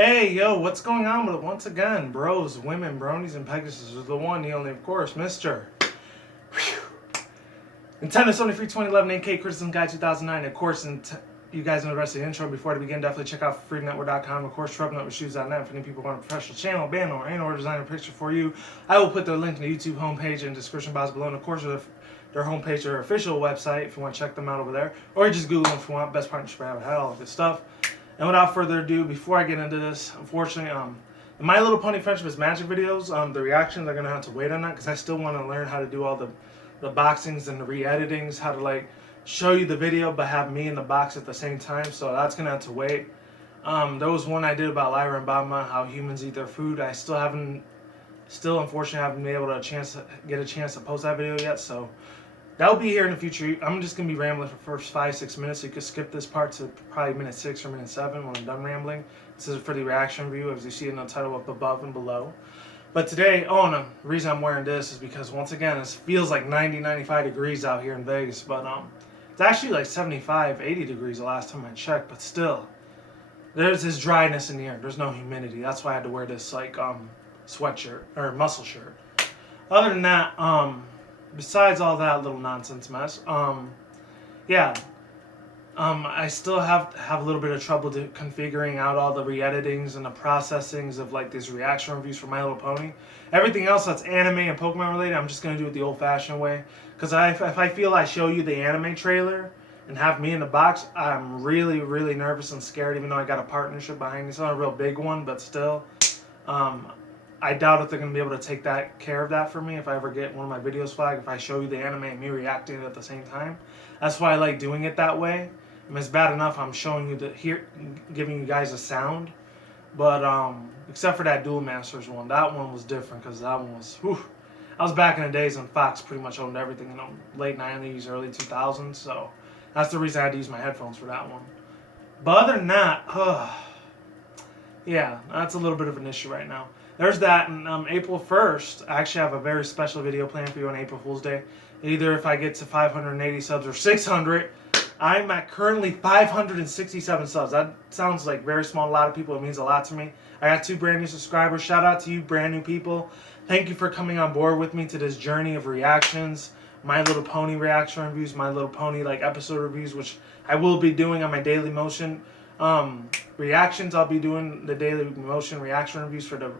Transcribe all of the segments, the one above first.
Hey, yo, what's going on with it? Once again, bros, women, bronies, and pegasisters, the one, the only, of course, Mr. Nintendo 73 2011 8K Criticism Guide 2009. Of course, you guys know the rest of the intro. Before to begin, definitely check out freedomnetwork.com. Of course, TroubleNetWithShoes.net. If any people want a professional channel, band, or any order designer picture for you, I will put their link to the YouTube homepage in the description box below. And of course, their homepage, their official website, if you want to check them out over there. Or you just Google them if you want. Best partnership I ever had, all that good stuff. And without further ado, before I get into this, unfortunately, the My Little Pony Friendship is Magic videos, the reactions are going to have to wait on that because I still want to learn how to do all the boxings and the re-editings, how to like show you the video but have me in the box at the same time, so that's going to have to wait. There was one I did about Lyra and Bama, how humans eat their food. I still unfortunately haven't been able to get a chance to post that video yet, so that'll be here in the future. I'm just going to be rambling for the first 5-6 minutes, so you can skip this part to probably minute 6 or minute 7 when I'm done rambling. This is for the reaction review, as you see in the title up above and below. But today, the reason I'm wearing this is because, once again, it feels like 90-95 degrees out here in Vegas. But it's actually like 75-80 degrees the last time I checked. But still, there's this dryness in the air. There's no humidity. That's why I had to wear this like sweatshirt or muscle shirt. Other than that, besides all that little nonsense mess, I still have a little bit of trouble configuring out all the re-editings and the processings of like these reaction reviews for My Little Pony. Everything else that's anime and Pokemon related, I'm just going to do it the old-fashioned way. Because if I feel I show you the anime trailer and have me in the box, I'm really, really nervous and scared, even though I got a partnership behind me. It's not a real big one, but still. I doubt if they're going to be able to take care of that for me if I ever get one of my videos flagged, if I show you the anime and me reacting at the same time. That's why I like doing it that way. I mean, it's bad enough I'm showing you giving you guys a sound, but except for that Duel Masters one, that one was different because that one was, whew. I was back in the days when Fox pretty much owned everything, late 90s, early 2000s, so that's the reason I had to use my headphones for that one. But other than that, yeah, that's a little bit of an issue right now. There's that, and April 1st, I actually have a very special video planned for you on April Fool's Day. Either if I get to 580 subs or 600, I'm at currently 567 subs. That sounds like very small. A lot of people, it means a lot to me. I got 2 brand new subscribers. Shout out to you, brand new people. Thank you for coming on board with me to this journey of reactions. My Little Pony reaction reviews, My Little Pony like episode reviews, which I will be doing on my Daily Motion reactions. I'll be doing the Daily Motion reaction reviews for the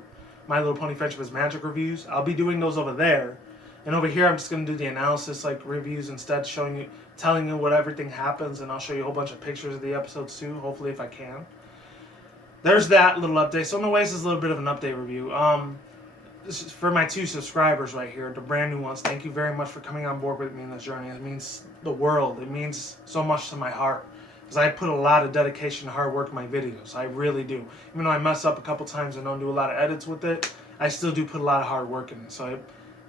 My Little Pony Friendship is Magic reviews. I'll be doing those over there. And over here, I'm just going to do the analysis, like reviews instead, telling you what everything happens, and I'll show you a whole bunch of pictures of the episodes too, hopefully if I can. There's that little update. So anyways, this is a little bit of an update review. This is for my 2 subscribers right here, the brand new ones. Thank you very much for coming on board with me in this journey. It means the world. It means so much to my heart. Because I put a lot of dedication and hard work in my videos. I really do. Even though I mess up a couple times and don't do a lot of edits with it, I still do put a lot of hard work in it. So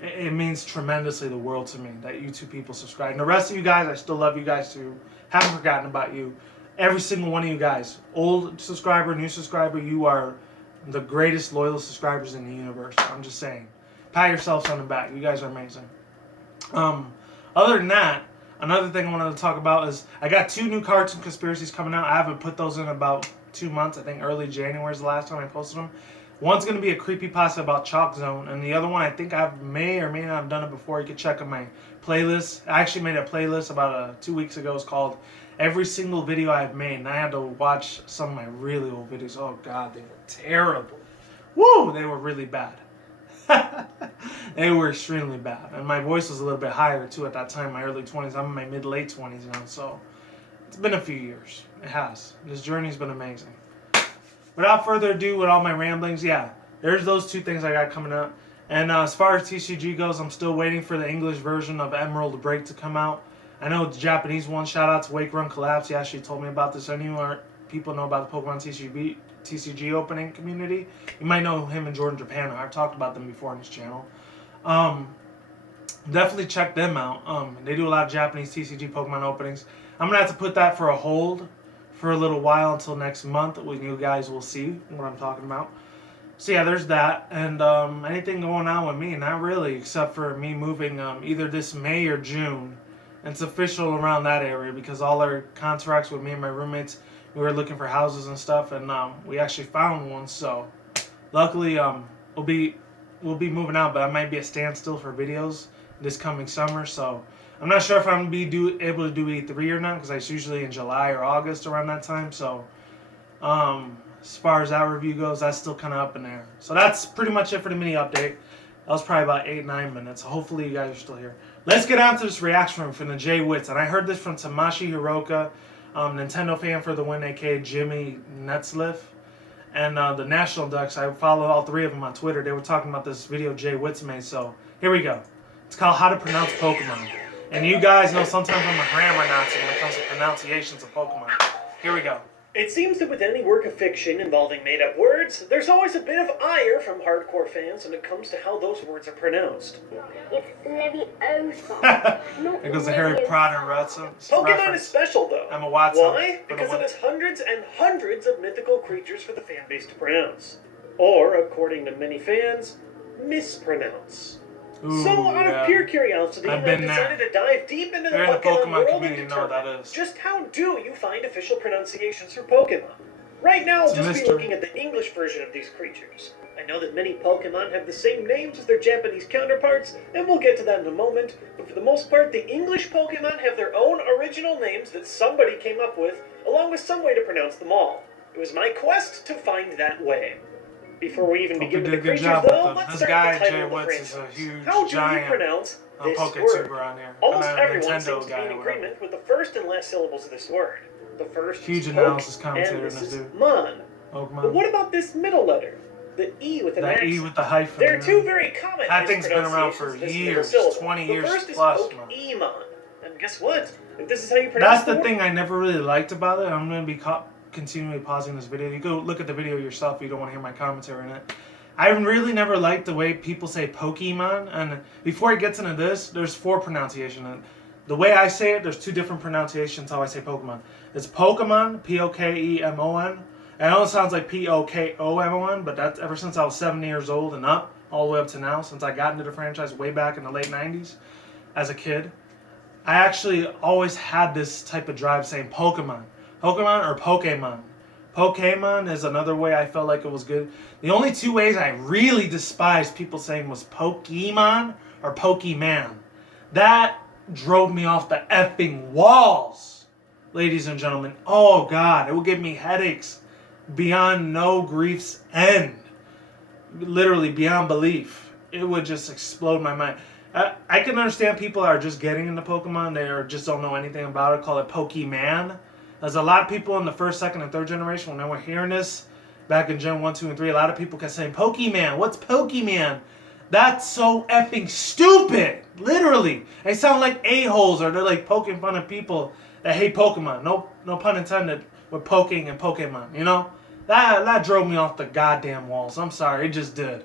it means tremendously the world to me that you 2 people subscribe. And the rest of you guys, I still love you guys too. Haven't forgotten about you. Every single one of you guys, old subscriber, new subscriber, you are the greatest loyal subscribers in the universe. I'm just saying. Pat yourselves on the back. You guys are amazing. Other than that, another thing I wanted to talk about is I got 2 new cartoon conspiracies coming out. I haven't put those in about 2 months. I think early January is the last time I posted them. One's going to be a creepypasta about Chalk Zone, and the other one I think I may or may not have done it before. You can check on my playlist. I actually made a playlist about 2 weeks ago. It's called Every Single Video I've Made, and I had to watch some of my really old videos. Oh God, they were terrible. Woo, they were really bad. They were extremely bad, and my voice was a little bit higher too at that time, my early 20s. I'm in my mid-late 20s now, so it's been a few years. It has. This journey's been amazing. Without further ado, with all my ramblings, yeah, there's those 2 things I got coming up. And as far as TCG goes, I'm still waiting for the English version of Emerald Break to come out. I know the Japanese one. Shout out to Wake Run Collapse. He actually told me about this. I knew people know about the Pokemon TCG opening community. You might know him and Jordan Japan. I've talked about them before on this channel. Definitely check them out. They do a lot of Japanese TCG Pokemon openings. I'm going to have to put that for a hold for a little while until next month when you guys will see what I'm talking about. So yeah, there's that. And anything going on with me? Not really, except for me moving either this May or June. And it's official around that area because all our contracts with me and my roommates, We were looking for houses and stuff, and we actually found one. So luckily, we'll be moving out, but I might be a standstill for videos this coming summer. So I'm not sure if I'm gonna be able to do E3 or not, because it's usually in July or August around that time. So as far as that review goes, that's still kind of up in there. So that's pretty much it for the mini update. That was probably about 8-9 minutes. Hopefully you guys are still here. Let's get on to this reaction from TheJWittz. And I heard this from Tamashi Hiroka, Nintendo fan for the win, aka Jimmy Netzliff. And the National Ducks, I follow all three of them on Twitter. They were talking about this video TheJWittz made. So here we go. It's called How to Pronounce Pokemon. And you guys know sometimes I'm a grammar Nazi when it comes to pronunciations of Pokemon. Here we go. It seems that with any work of fiction involving made-up words, there's always a bit of ire from hardcore fans when it comes to how those words are pronounced. It's Leviosa. There goes the Harry Potter Pokemon is special, though. Emma Watson. Why? Because it has hundreds and hundreds of mythical creatures for the fan base to pronounce. Or, according to many fans, mispronounce. Ooh, so, out of pure curiosity, I been decided to dive deep into the Pokemon world and determine just how do you find official pronunciations for Pokemon. Right now, I'll just be looking at the English version of these creatures. I know that many Pokemon have the same names as their Japanese counterparts, and we'll get to that in a moment, but for the most part, the English Pokemon have their own original names that somebody came up with, along with some way to pronounce them all. It was my quest to find that way. Before we even begin with the creatures, though, let's start with the title of the franchise. How do you pronounce this word? Almost everyone seems to be in agreement with the first and last syllables of this word. The first huge is analysis poke, commentator and this is dude. mon. But what about this middle letter? The E with an that accent. E with the hyphen. There are two very common that thing's been around for years, 20 years plus. The first is Pokemon. And guess what? If this is how you pronounce that's the thing I never really liked about it. I'm going to be continually pausing this video. You go look at the video yourself if you don't want to hear my commentary on it. I really never liked the way people say Pokemon, and before it gets into this, there's 4 pronunciations. And the way I say it, there's 2 different pronunciations how I say Pokemon. It's Pokemon, P-O-K-E-M-O-N. I know it sounds like P-O-K-O-M-O-N, but that's ever since I was 7 years old and up, all the way up to now, since I got into the franchise way back in the late 90s as a kid. I actually always had this type of drive saying Pokemon. Pokemon or Pokemon. Pokemon is another way I felt like it was good. The only 2 ways I really despised people saying was Pokemon or Pokemon. That drove me off the effing walls, ladies and gentlemen. Oh God, it would give me headaches beyond no grief's end. Literally beyond belief. It would just explode my mind. I can understand people that are just getting into Pokemon. They just don't know anything about it. Call it Pokemon. There's a lot of people in the 1st, 2nd, and 3rd generation, when they were hearing this, back in Gen 1, 2, and 3, a lot of people kept saying, Pokemon, what's Pokemon? That's so effing stupid! Literally. They sound like a-holes, or they're like poking fun at people that hate Pokemon. No pun intended with poking and Pokemon, you know? That drove me off the goddamn walls. I'm sorry, it just did.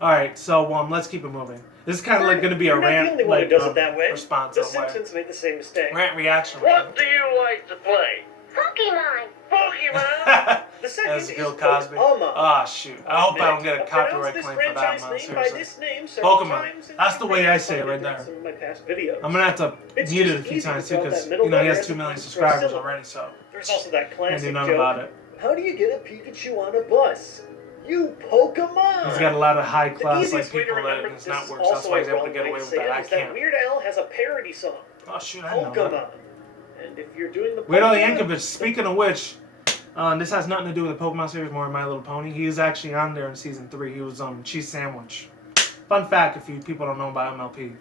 Alright, so let's keep it moving. This is kind of like going to be a rant, the only one who does it that way. Response. The Simpsons made the same mistake. Rant reaction. What do you like to play? Pokemon. Pokemon? The second That's is Bill Cosby. Pokemon. Ah, shoot. I hope I don't get a copyright claim for that, man. Seriously. Pokemon. That's the way I say it right there. I'm going to have to mute it a few times, too, because, you know, he has 2 million subscribers already, so. There's also that classic can't do nothing joke. about it. How do you get a Pikachu on a bus? You Pokemon! He's got a lot of high class like people that in his networks. That's why he's able to get away with that. I can't. Weird Al has a parody song. Oh shoot, I know that. And if you're doing the Weird Al Yankovic. Speaking of which, this has nothing to do with the Pokemon series, more My Little Pony. He was actually on there in season 3. He was Cheese Sandwich. Fun fact, if you people don't know about MLP.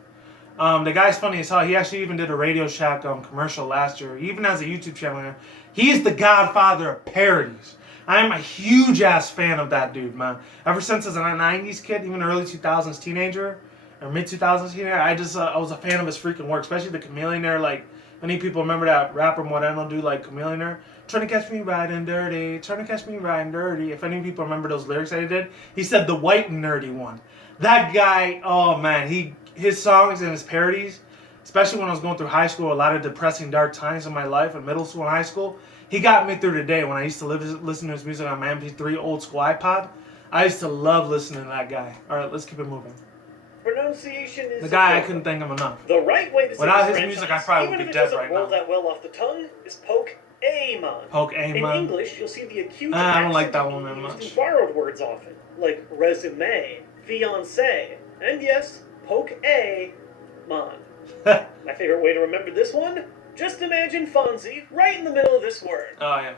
The guy's funny as hell. He actually even did a Radio Shack commercial last year. He even has a YouTube channel. He's the godfather of parodies. I'm a huge ass fan of that dude, man. Ever since as a 90s kid, even early 2000s teenager, or mid 2000s teenager, I was a fan of his freaking work, especially the Chameleonaire. Like, many people remember that rapper Moreno do, like Chameleonaire. Trying to catch me riding dirty, trying to catch me riding dirty. If any people remember those lyrics that he did, he said the white and nerdy one. That guy, oh man, his songs and his parodies, especially when I was going through high school, a lot of depressing, dark times in my life in middle school and high school. He got me through the day when I used to listen to his music on my MP3 old school iPod. I used to love listening to that guy. All right, let's keep it moving. Pronunciation is the guy I couldn't think of enough. The right way to say without his music, I probably would be dead right now. Even if it doesn't roll that well off the tongue, is Pokemon. Pokemon. Pokemon. In English, you'll see the acute I don't like accent that being one that used much. in borrowed words often, like resume, fiancé, and yes, Poke-A-Mon. My favorite way to remember this one? Just imagine Fonzie right in the middle of this word. Oh yeah.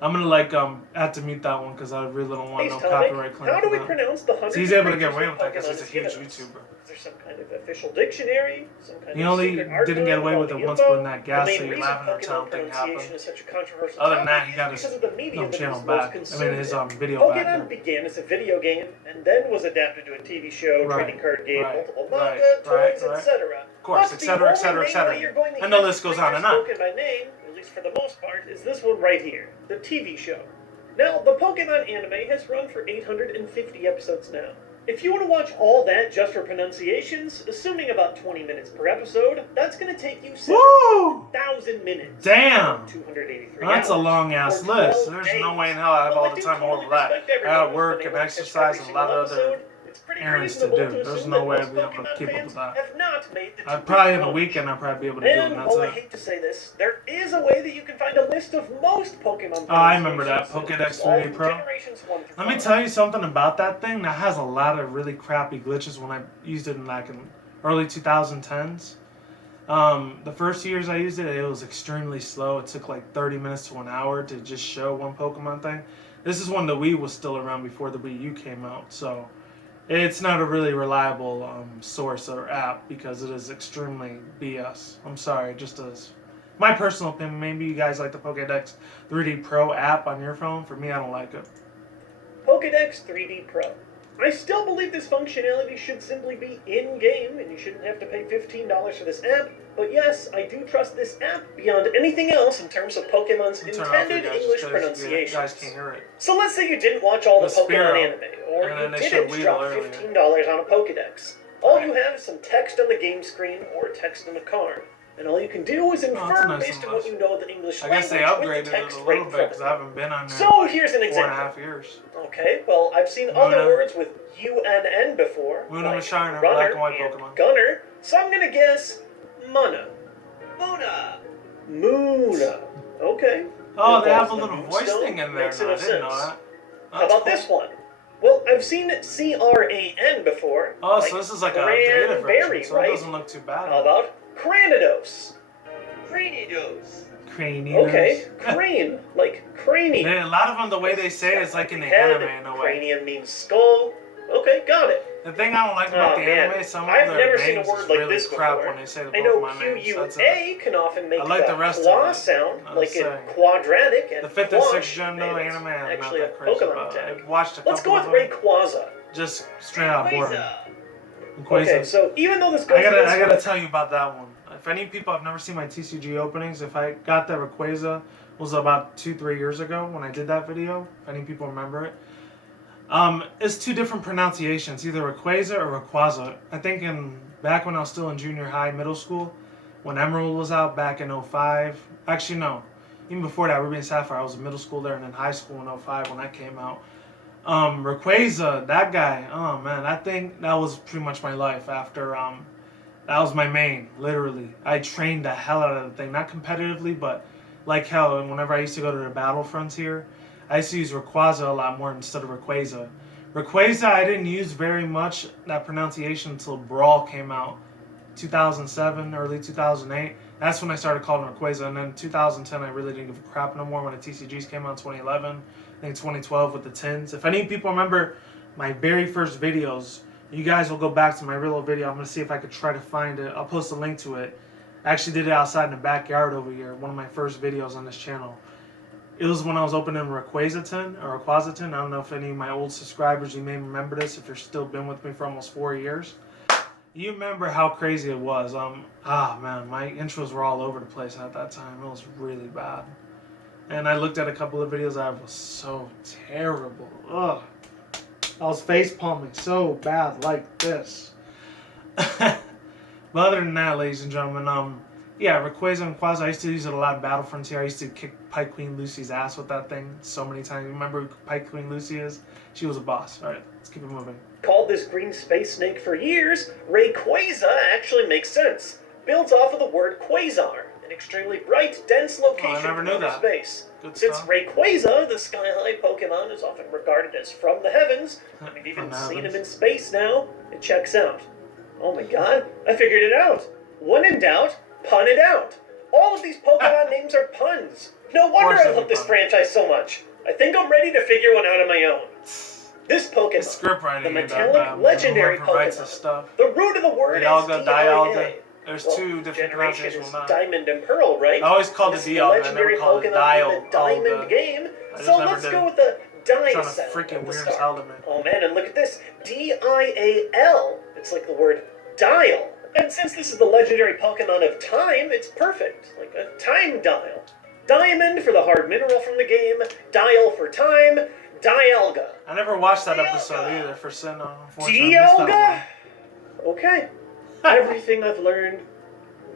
I'm gonna have to mute that one because I really don't want no copyright claim. How do we for that. pronounce the hundreds So he's of able to get creatures away that with that because Pokemon he's a has huge given us? YouTuber. Is there some kind of official dictionary? Some kind He of only secret art didn't book get away with it all the once info? when that gas The main leak reason lavender Pokemon town thing pronunciation happened. is such a controversial Other than that, topic he got is his because of the media that channel it was most back. I consumed mean his in. video Pokemon back. began as a video game and then was adapted to a TV show, trading card game, multiple manga, toys, etc. Of course, etc., etc., etc. And the list goes on and on. Spoken by name, at least for the most part, is this one right here, the TV show. Now, the Pokemon anime has run for 850 episodes now. If you want to watch all that just for pronunciations, assuming about 20 minutes per episode, that's going to take you 7,000 minutes. Damn! 283 That's a hours, long ass or list. 12 There's no days. way in hell I have While all the do time to hold totally that. respect I everyone gotta who's work been and able to catch exercise every and a lot of single other episode. It's pretty errands to reasonable do. There's assume no that way most I'd be able to Pokemon keep up fans with that. have not made the I'd probably in a jump. weekend I'd probably be able to do it, And and that's while I it. hate to say this, there is a way that you can find a list of most Pokemon. Oh, I remember that. pronunciations, Pokédex all 3D from Pro. generations 1 through Let me 5. tell you something about that thing. That has a lot of really crappy glitches when I used it in early 2010s. The first years I used it, it was extremely slow. It took like 30 minutes to an hour to just show one Pokemon thing. This is when the Wii was still around before the Wii U came out, so it's not a really reliable source or app because it is extremely BS. I'm sorry, it just is. My personal opinion, maybe you guys like the Pokédex 3D Pro app on your phone. For me, I don't like it. Pokédex 3D Pro. I still believe this functionality should simply be in-game, and you shouldn't have to pay $15 for this app. But yes, I do trust this app beyond anything else in terms of Pokemon's intended English pronunciations. You guys can't hear it. So let's say you didn't watch all the Pokemon anime, or and you they didn't showed drop Weedle $15 on a Pokédex. All you have is some text on the game screen or text on a card. And all you can do is infer nice based on what you know of the English I language guess they with upgraded the it text a little right bit because from I it. haven't been on there So in here's an 4.5 example. years. Okay, well, I've seen other words with UNN before, Luna like Shiner, runner black and white and Pokemon. gunner, so I'm gonna guess Muna. Moona. Okay. Oh, they have Involves a the little voice moonstone. thing in there Makes now. I enough didn't know sense. that. How about this one? Well, I've seen CRAN before. Oh, so this is like a deleted version, so right? it doesn't look too bad. How about Cranidos? Cranidos. Craninos. Okay, crane, like cranium. A lot of them, the way they say it is like in the Head, anime in a way. Cranium means skull. Okay, got it. The thing I don't like about the anime, some of I've their never names seen a word is like really this crap before. when they say the I know Pokemon names. That's it. QUA can often make I like the the rest qua of it. sound, I was like in saying. quadratic, and The 5th and 6th quash, gen though and it's anime, I'm not actually that a crazy Pokemon about. tag. I've watched a couple Let's go with of them. Rayquaza. Just straight out boring. Okay, so even though this goes I gotta against tell you about that one. If any people have never seen my TCG openings, if I got that Rayquaza was about 2-3 years ago when I did that video. If any people remember it, it's two different pronunciations, either Rayquaza or Rayquaza. I think back when I was still in junior high, middle school, when Emerald was out back in 05. Actually no, even before that, Ruby and Sapphire. I was in middle school there and in high school in 05 when that came out. Rayquaza, that guy, oh man, I think that was pretty much my life after, that was my main, literally. I trained the hell out of the thing, not competitively, but like hell, and whenever I used to go to the battlefronts here, I used to use Rayquaza a lot more instead of Rayquaza. Rayquaza I didn't use very much, that pronunciation, until Brawl came out. 2007, early 2008. That's when I started calling Rayquaza, and then 2010 I really didn't give a crap no more when the TCGs came out in 2011. I think 2012 with the tins. If any people remember my very first videos, you guys will go back to my real video. I'm going to see if I could try to find it. I'll post a link to it. I actually did it outside in the backyard over here, one of my first videos on this channel. It was when I was opening Rayquaza tin, or Rayquaza tin. I don't know if any of my old subscribers, you may remember this if you're still been with me for almost 4 years. You remember how crazy it was. Man, my intros were all over the place at that time. It was really bad. And I looked at a couple of videos. I was so terrible. Ugh. I was face palming so bad like this. But other than that, ladies and gentlemen, yeah, Rayquaza and Quaza, I used to use it a lot in Battlefronts here. I used to kick Pike Queen Lucy's ass with that thing so many times. You remember who Pike Queen Lucy is? She was a boss. Alright, let's keep it moving. Called this green space snake for years, Rayquaza actually makes sense. Builds off of the word quasar, and extremely bright, dense location never knew from outer that. space. Good Since stuff. Rayquaza, the sky-high Pokemon, is often regarded as from the heavens, and we've even seen him in space now, it checks out. Oh my god, I figured it out! When in doubt, pun it out! All of these Pokemon names are puns! No wonder I love this franchise so much! I think I'm ready to figure one out on my own. This Pokemon, Script writing, the metallic legendary Pokemon, the root of the word is D-I-A. There's Well, two different pronunciations. Diamond and Pearl, right? I always called it This is Dialga, I legendary never called it Pokemon from the Dialga. Diamond game. I So just never let's did. go with the Di Sounded sound freaking at the weird as start. hell to me. Oh man, and look at this. D-I-A-L. It's like the word dial. And since this is the legendary Pokemon of time, it's perfect. Like a time dial. Diamond for the hard mineral from the game. Dial for time. Dialga. I never watched that Dialga. episode either for Sin. Unfortunately, I missed Dialga? that Okay. Everything I've learned,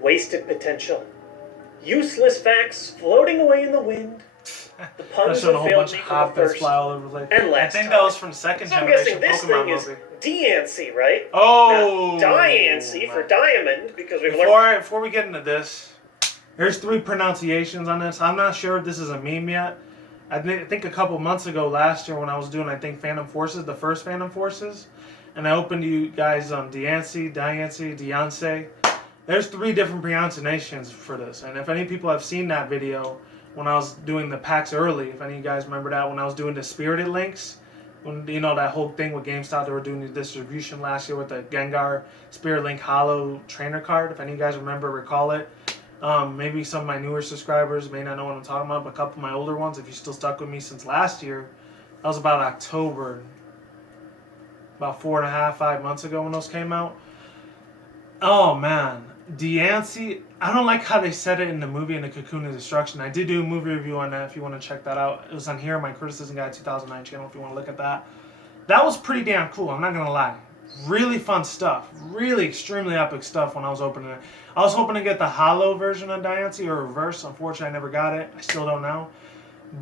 wasted potential. Useless facts floating away in the wind. The one. puns Showing a have whole failed bunch me of for the hot first fly all over the place. and I last think time. that was from second So I'm generation guessing this Pokemon thing is movie. Diancie, right? Oh! Now, Diancie for diamond, because we've learned... Before we get into this, there's 3 pronunciations on this. I'm not sure if this is a meme yet. I think a couple months ago, last year, when I was doing, I think, Phantom Forces, the first Phantom Forces, and I opened you guys Diancie, Diancie. There's 3 different pronunciations for this, and if any people have seen that video when I was doing the packs early, if any of you guys remember that, when I was doing the Spirited Links, when you know that whole thing with GameStop, they were doing the distribution last year with the Gengar Spirit Link Hollow Trainer card. If any of you guys recall it. Maybe some of my newer subscribers may not know what I'm talking about, but a couple of my older ones, if you still stuck with me since last year, that was about October, about 4.5, 5 months ago when those came out. Oh man, Diancie, I don't like how they said it in the movie in the Cocoon of Destruction. I did do a movie review on that if you want to check that out. It was on here, my Criticism Guide 2009 channel if you want to look at that. That was pretty damn cool, I'm not going to lie. Really fun stuff. Really extremely epic stuff when I was opening it. I was hoping to get the hollow version of Diancie or reverse. Unfortunately, I never got it. I still don't know.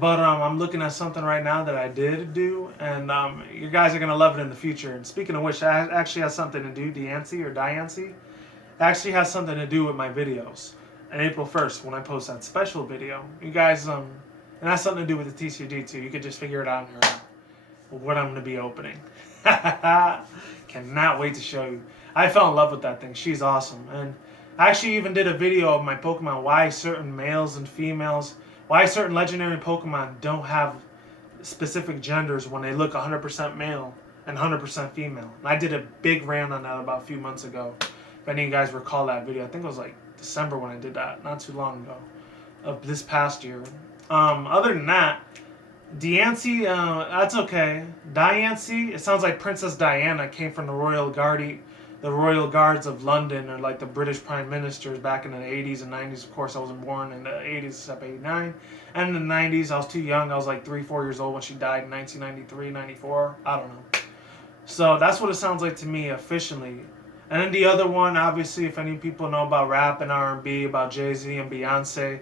But I'm looking at something right now that I did do, and you guys are going to love it in the future. And speaking of which, that actually has something to do, Diancie or Diancie, actually has something to do with my videos. On April 1st, when I post that special video, you guys, and that's something to do with the TCG too. You could just figure it out in your own. What I'm going to be opening. Cannot wait to show you. I fell in love with that thing. She's awesome. And I actually even did a video of my Pokemon, why certain males and females, why certain legendary Pokemon don't have specific genders when they look 100% male and 100% female. And I did a big rant on that about a few months ago. If any of you guys recall that video, I think it was like December when I did that, not too long ago, of this past year. Other than that, Diancie, that's okay. Diancie, it sounds like Princess Diana came from the Royal Guards of London, or like the British Prime Ministers back in the 80s and 90s. Of course, I wasn't born in the 80s except 89. And in the 90s, I was too young. I was like 3-4 years old when she died in 1993, 94. I don't know. So that's what it sounds like to me officially. And then the other one, obviously, if any people know about rap and R&B, about Jay-Z and Beyonce,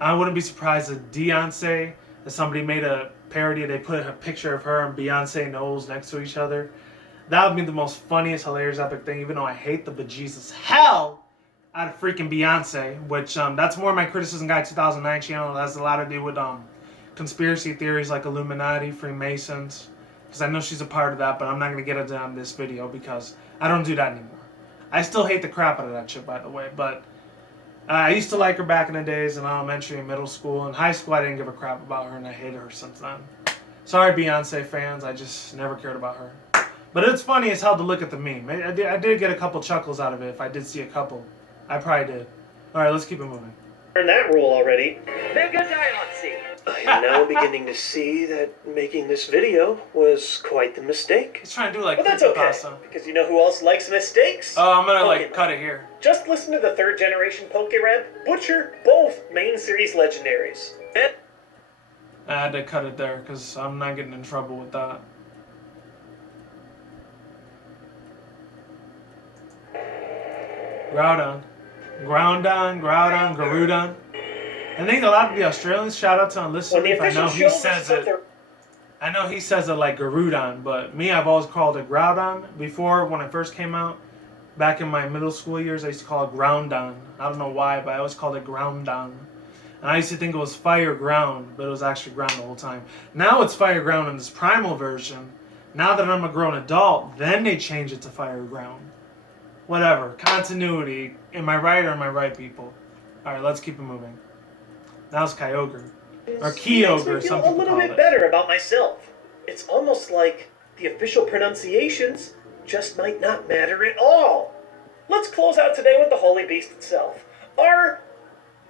I wouldn't be surprised if Diancie, if somebody made a parody, they put a picture of her and Beyonce Knowles next to each other. That would be the most funniest, hilarious, epic thing, even though I hate the bejesus hell out of freaking Beyonce, which that's more my Criticism Guide 2009 channel. It has a lot to do with conspiracy theories like Illuminati, Freemasons, because I know she's a part of that, but I'm not going to get into that in this video because I don't do that anymore. I still hate the crap out of that chick, by the way, but I used to like her back in the days in elementary and middle school. In high school, I didn't give a crap about her, and I hated her since then. Sorry, Beyonce fans, I just never cared about her. But it's funny as hell to look at the meme. I did get a couple chuckles out of it. If I did see a couple, I probably did. All right, let's keep it moving. Learned that rule already. Mega Diancie. I am now beginning to see that making this video was quite the mistake. He's trying to do like But that's okay, creepypasta. because you know who else likes mistakes? Oh, I'm gonna Pokemon. cut it here. Just listen to the 3rd generation Pokerap butcher both main series legendaries. I had to cut it there because I'm not getting in trouble with that. Groudon, Garudon. I think a lot of the Australians, shout out to Unlistened, if I know he says it. I know he says it like Garudon, but me, I've always called it Groudon before when it first came out. Back in my middle school years, I used to call it ground down. I don't know why, but I always called it ground down. And I used to think it was fire ground, but it was actually ground the whole time. Now it's fire ground in this primal version. Now that I'm a grown adult, then they change it to fire ground. Whatever. Continuity. Am I right or am I right, people? Alright, let's keep it moving. Now it's Kyogre. Or Kyogre, some people call it. A little bit better about myself. It's almost like the official pronunciations just might not matter at all. Let's close out today with the holy beast itself.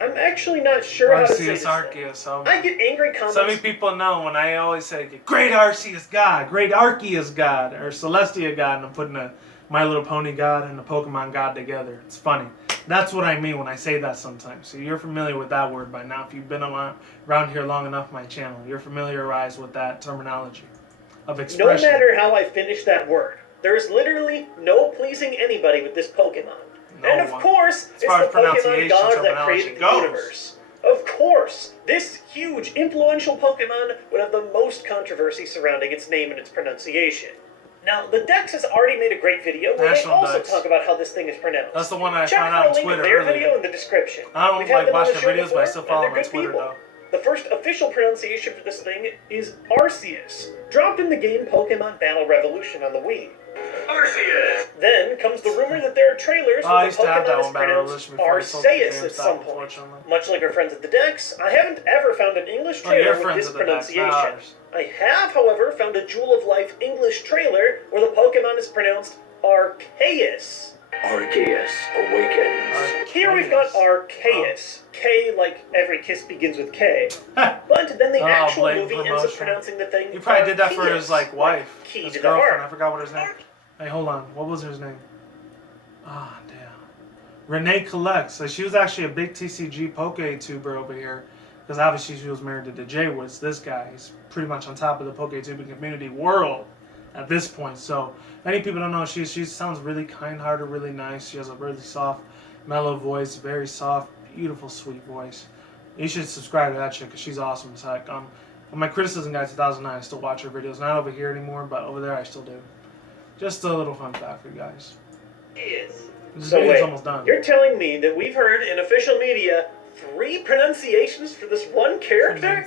I'm actually not sure how to say this. Arceus. I get angry comments. So many people know when I always say, Great Arceus God, Great Arceus God, or Celestia God, and I'm putting a My Little Pony God and a Pokemon God together. It's funny. That's what I mean when I say that sometimes. So you're familiar with that word by now. If you've been around here long enough, my channel, you're familiarized with that terminology of expression. No matter how I finish that word, there is literally no pleasing anybody with this Pokemon. And of course, it's the Pokemon God that created the universe. Of course, this huge, influential Pokemon would have the most controversy surrounding its name and its pronunciation. Now, the Dex has already made a great video where they also talk about how this thing is pronounced. That's the one I found out on Twitter earlier. Check their video in the description. I don't like watching their videos, but I still follow them on Twitter, though. The first official pronunciation for this thing is Arceus, dropped in the game Pokemon Battle Revolution on the Wii. Arceus! Then comes the rumor that there are trailers where the Pokemon is pronounced Arceus at some point. Much like our friends at the Dex, I haven't ever found an English trailer with this pronunciation. I have, however, found a Jewel of Life English trailer where the Pokemon is pronounced Arceus. Arceus awakens. Here we've got Arceus. K, like every kiss begins with K. But then the actual movie ends up pronouncing the thing. He probably did that for his wife, key his to girlfriend. I forgot what his name. Hey, hold on. What was his name? Ah, damn. Renee Collects. So she was actually a big TCG PokeTuber over here. Because obviously she was married to TheJWittz. This guy, he's pretty much on top of the PokeTubing community world at this point. So, if any people don't know, she sounds really kind-hearted, really nice. She has a really soft, mellow voice, very soft, beautiful, sweet voice. You should subscribe to that chick because she's awesome as heck. On my Criticism Guide 2009, I still watch her videos. Not over here anymore, but over there I still do. Just a little fun fact for you guys. Yes. This video's almost done. You're telling me that we've heard in official media 3 pronunciations for this one character?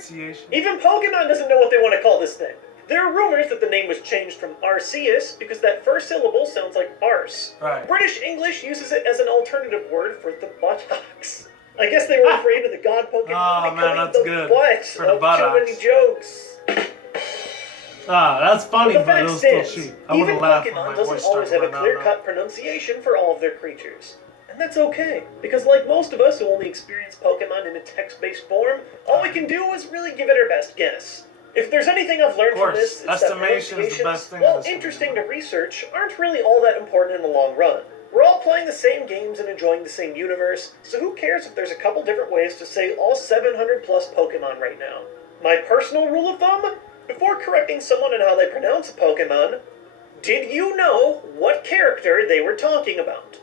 Even Pokemon doesn't know what they want to call this thing. There are rumors that the name was changed from Arceus because that first syllable sounds like arse. Right. British English uses it as an alternative word for the buttocks. I guess they were afraid of the god Pokemon becoming the butt for the of too many jokes. That's funny, but it was still cheap. I would Even have laughed when Pokemon my doesn't voice always started have a running out. clear-cut pronunciation for all of their creatures. And that's okay, because like most of us who only experience Pokemon in a text-based form, all we can do is really give it our best guess. If there's anything I've learned from this, it's that pronunciations, while interesting to research, aren't really all that important in the long run. We're all playing the same games and enjoying the same universe, so who cares if there's a couple different ways to say all 700 plus Pokemon right now? My personal rule of thumb? Before correcting someone on how they pronounce a Pokemon, did you know what character they were talking about?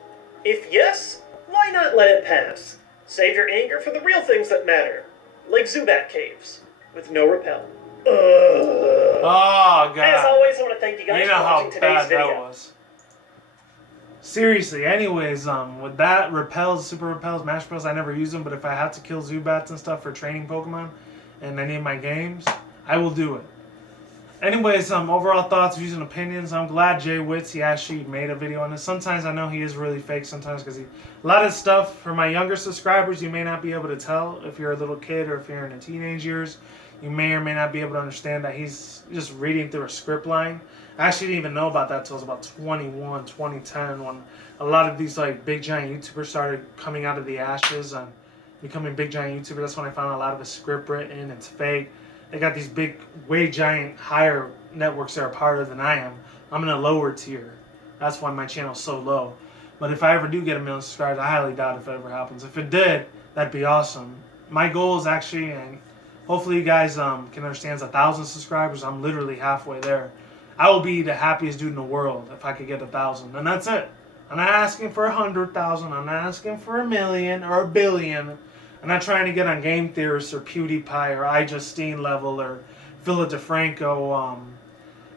If yes, why not let it pass? Save your anger for the real things that matter, like Zubat caves, with no repel. Oh, God. As always, I want to thank you guys for watching today's video. That was. Seriously, anyways, with that, Super Repels, Mash Bros, I never use them, but if I have to kill Zubats and stuff for training Pokemon in any of my games, I will do it. Anyways, overall thoughts, views, and opinions. I'm glad TheJWittz, he actually made a video on this. Sometimes I know he is really fake sometimes because a lot of stuff, for my younger subscribers, you may not be able to tell if you're a little kid or if you're in the teenage years. You may or may not be able to understand that he's just reading through a script line. I actually didn't even know about that until it was about 2010 when a lot of these big giant YouTubers started coming out of the ashes and becoming big giant YouTubers. That's when I found a lot of his script written. It's fake. They got these big, way giant, higher networks that are part of than I am. I'm in a lower tier. That's why my channel's so low. But if I ever do get 1 million subscribers, I highly doubt if it ever happens. If it did, that'd be awesome. My goal is actually, and hopefully you guys can understand, is 1,000 subscribers. I'm literally halfway there. I will be the happiest dude in the world if I could get 1,000. And that's it. I'm not asking for 100,000. I'm not asking for 1 million or 1 billion. I'm not trying to get on Game Theorist or PewDiePie or iJustine level or Philip DeFranco,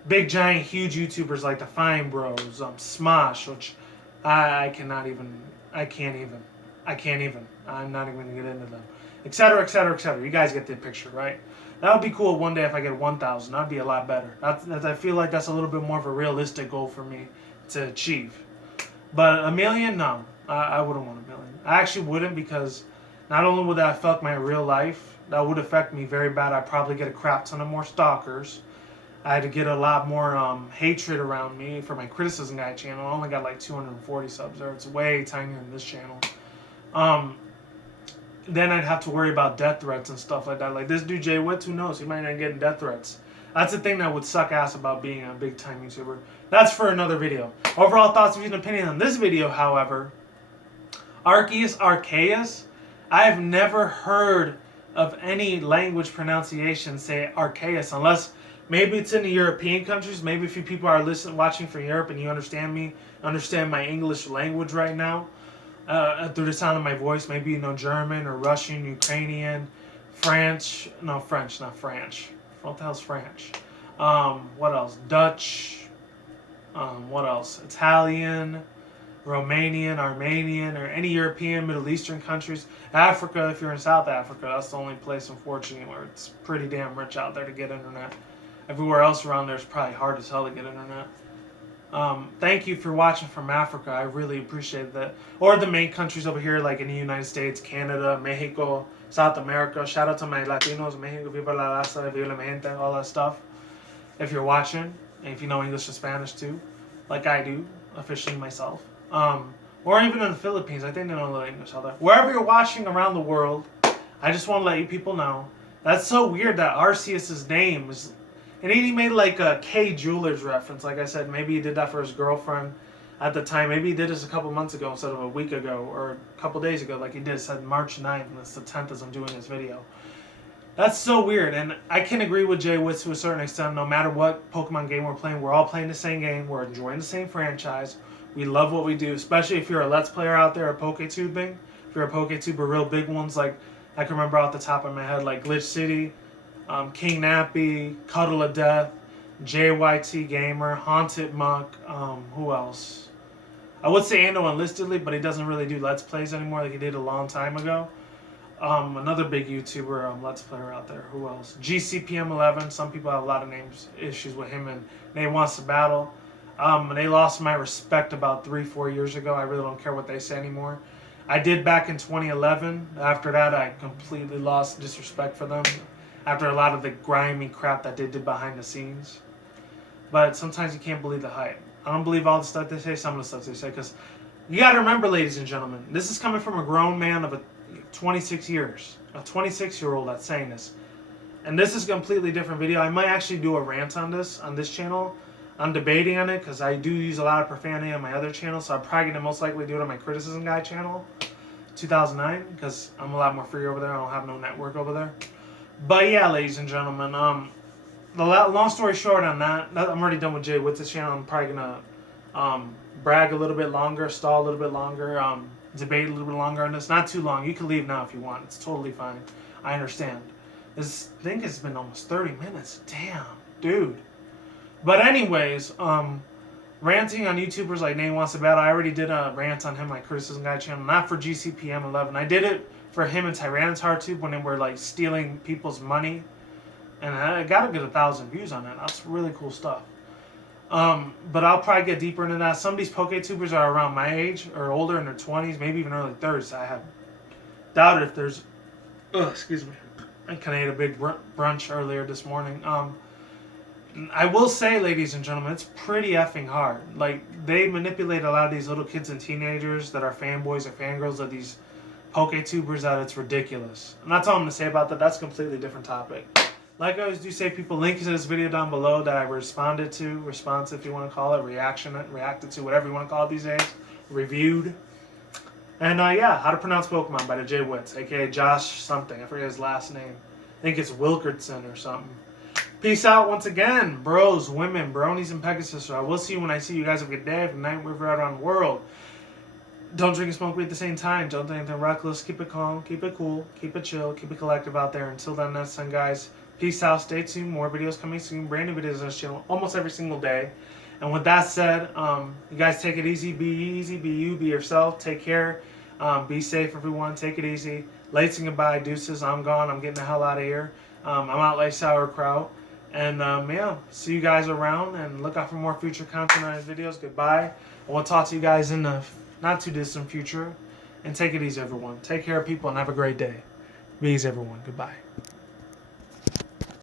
big giant huge YouTubers like the Fine Bros, Smosh, which I cannot even. I can't even. I'm not even going to get into them. Etc., etc., etc. You guys get the picture, right? That would be cool one day if I get 1,000. That'd be a lot better. I feel like that's a little bit more of a realistic goal for me to achieve. But 1 million, no. I wouldn't want 1 million. I actually wouldn't, because not only would that affect my real life, that would affect me very bad. I'd probably get a crap ton of more stalkers. I had to get a lot more hatred around me for my Criticism Guy channel. I only got like 240 subs there. It's way tinier than this channel. Then I'd have to worry about death threats and stuff like that. Like this dude TheJWittz, who knows? He might not get death threats. That's the thing that would suck ass about being a big time YouTuber. That's for another video. Overall thoughts, views, and opinion on this video, however. Arceus. I've never heard of any language pronunciation say Arceus, unless maybe it's in the European countries. Maybe if you people are watching from Europe and you understand me, understand my English language right now, through the sound of my voice, maybe you know German or Russian, Ukrainian, French. No, French, not French. What the hell's French? What else? Dutch. What else? Italian, Romanian, Armenian, or any European, Middle Eastern countries. Africa, if you're in South Africa, that's the only place, unfortunately, where it's pretty damn rich out there to get internet. Everywhere else around there is probably hard as hell to get internet. Thank you for watching from Africa. I really appreciate that. Or the main countries over here, like in the United States, Canada, Mexico, South America. Shout out to my Latinos, Mexico, Viva la Raza, Viva la Gente, all that stuff. If you're watching, and if you know English and Spanish too, like I do, officially myself. Or even in the Philippines, I think they know a little English out there. Wherever you're watching around the world, I just want to let you people know. That's so weird that Arceus' name is... And he made like a K Jewelers reference. Like I said, maybe he did that for his girlfriend at the time. Maybe he did this a couple months ago instead of a week ago or a couple days ago, like he did. It said March 9th, and it's the 10th as I'm doing this video. That's so weird, and I can agree with TheJWittz to a certain extent. No matter what Pokemon game we're playing, we're all playing the same game. We're enjoying the same franchise. We love what we do, especially if you're a Let's Player out there, a PokeTubing. If you're a PokeTuber, real big ones, like I can remember off the top of my head, like Glitch City, King Nappy, Cuddle of Death, JYT Gamer, Haunted Muck, who else? I would say Ando Enlistedly, but he doesn't really do Let's Plays anymore like he did a long time ago. Another big YouTuber, Let's Player out there, who else? GCPM11, some people have a lot of issues with him, and they wants to battle. And they lost my respect about 3-4 years ago. I really don't care what they say anymore. I did back in 2011. After that, I completely lost disrespect for them. After a lot of the grimy crap that they did behind the scenes. But sometimes you can't believe the hype. I don't believe all the stuff they say, some of the stuff they say, because you got to remember, ladies and gentlemen, this is coming from a grown man of 26 years, a 26-year-old that's saying this. And this is a completely different video. I might actually do a rant on this channel. I'm debating on it because I do use a lot of profanity on my other channel, so I'm probably going to most likely do it on my Criticism Guy channel, 2009, because I'm a lot more free over there. I don't have no network over there. But yeah, ladies and gentlemen, the long story short on that, I'm already done with TheJWittz channel. I'm probably gonna brag a little bit longer, stall a little bit longer, debate a little bit longer on this. Not too long. You can leave now if you want. It's totally fine. I understand. I think it's been almost 30 minutes. Damn, dude. But anyways, ranting on YouTubers like Nate Wants to Battle. I already did a rant on him, my Criticism Guy channel, not for GCPM11. I did it for him and Tyranitar when they were like stealing people's money, and I got a good 1,000 views on that. That's really cool stuff. But I'll probably get deeper into that. Some of these PokeTubers are around my age or older, in their 20s, maybe even early 30s. I have doubted if there's. Excuse me. I kind of ate a big brunch earlier this morning. I will say, ladies and gentlemen, it's pretty effing hard. Like, they manipulate a lot of these little kids and teenagers that are fanboys or fangirls of these PokeTubers that it's ridiculous. I'm not telling them to say about that. That's a completely different topic. Like I always do say, people, link to this video down below that I responded to, response if you want to call it, reacted to, whatever you want to call it these days, reviewed. And yeah, How to Pronounce Pokemon by TheJWittz, aka Josh something. I forget his last name. I think it's Wilkerson or something. Peace out once again, bros, women, bronies, and pegasisters. I will see you when I see you guys. Have a good day, good night, wherever you're at around the world. Don't drink and smoke weed at the same time. Don't do anything reckless. Keep it calm. Keep it cool. Keep it chill. Keep it collective out there. Until then, next time, guys. Peace out. Stay tuned. More videos coming soon. Brand new videos on this channel almost every single day. And with that said, you guys take it easy. Be easy. Be you. Be yourself. Take care. Be safe, everyone. Take it easy. Late and goodbye. Deuces. I'm gone. I'm getting the hell out of here. I'm out like sauerkraut. And yeah, see you guys around. And look out for more future content on these videos. Goodbye. And we'll talk to you guys in the not too distant future. And take it easy, everyone. Take care of people and have a great day. Be easy, everyone. Goodbye.